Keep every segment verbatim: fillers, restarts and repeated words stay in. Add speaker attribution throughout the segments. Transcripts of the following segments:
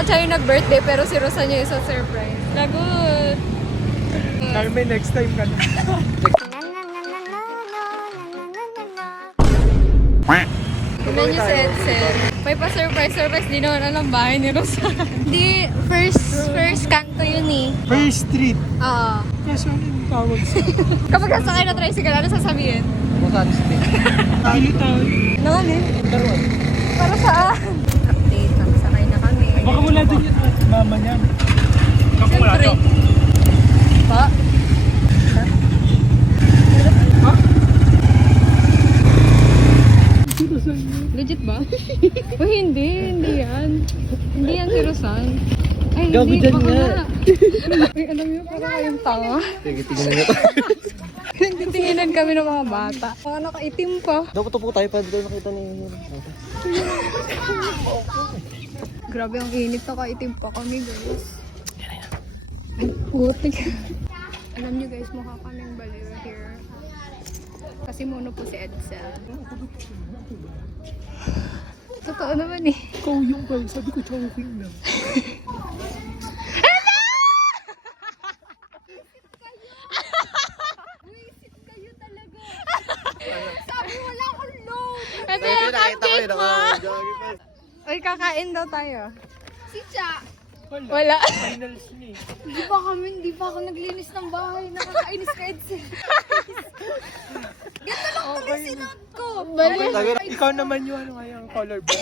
Speaker 1: Dapat siya yung nag-birthday pero si Rosa niya yung sa surprise. Lagot!
Speaker 2: Carmen, next time ka na.
Speaker 1: Tignan niyo si Edsel. May pa-surprise, surprise. Di naman alam bahay ni Rosa. Di, first, first kanto yun eh.
Speaker 2: First street.
Speaker 1: Oo.
Speaker 2: Kaso ano yung tawag sa?
Speaker 1: Kapag sasakay na tricycle, ano sasabihin?
Speaker 2: Busan street. Pili tayo.
Speaker 1: Naman eh.
Speaker 2: Karoon.
Speaker 1: Para saan? Update, nakasakay na kami.
Speaker 2: Baka wala din yung mama niya. Baka wala
Speaker 1: Siyempre.
Speaker 2: daw.
Speaker 1: Pa?
Speaker 2: Ha?
Speaker 1: Legit ba? Uy, hindi. Hindi yan. Hindi yan si Rosan. Ay,
Speaker 2: Gago
Speaker 1: hindi.
Speaker 2: dyan
Speaker 1: Baka
Speaker 2: nga.
Speaker 1: nga. Uy, alam niyo, para kayong tanga.
Speaker 2: Sige, tingnan nyo to.
Speaker 1: Nagtitinginan kami ng mga bata. Mga nakaitim pa.
Speaker 2: Dapat po tayo pa dito nakita ni...
Speaker 1: Grabe ang init, nakaitim pa kami, guys. Ay, putik. Alam niyo guys, mukha kaming baliw here. Kasi mono po si Edsel. Totoo naman eh.
Speaker 2: Ikaw yung kayo, sabi ko choking na.
Speaker 1: Sabi wala akong load. Ito yung cupcake mo. Uy, kakain daw tayo.
Speaker 3: Si Cha,
Speaker 1: Wala.
Speaker 2: Finals ni.
Speaker 3: di ba kami, di ba ako naglinis ng bahay, nakakainis ka Edsel. Ganito lang tuloy sinuot ko.
Speaker 1: Bali.
Speaker 2: Ikaw naman yung ano ngayon, color blue.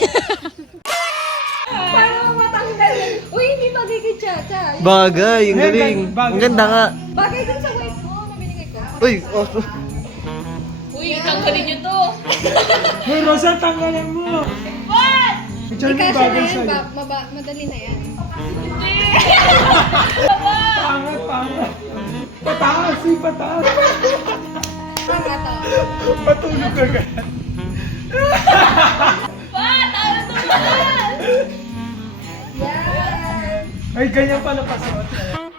Speaker 1: Paano matanggal? Uy, hindi bagay kay Cha. Cha.
Speaker 4: Bagay, ang galing.
Speaker 2: Bagay.
Speaker 4: Ang ganda nga.
Speaker 1: Bagay dun sa white mo na binigay ko.
Speaker 4: Uy, oh,
Speaker 1: Uy, tanggalin niyo to.
Speaker 2: Hey, Rosa, tanggalan mo. What?
Speaker 1: Hindi
Speaker 2: Ikaw
Speaker 1: kasya na
Speaker 2: bagay
Speaker 1: yan.
Speaker 2: sa'yo.
Speaker 1: Ba, maba, madali na yan.
Speaker 2: Pangat, pangat. Pataas, eh, pataas.
Speaker 1: Tama to.
Speaker 2: Patulog ka agad.
Speaker 1: Yan.
Speaker 2: Ay, ganyan pala pasuot.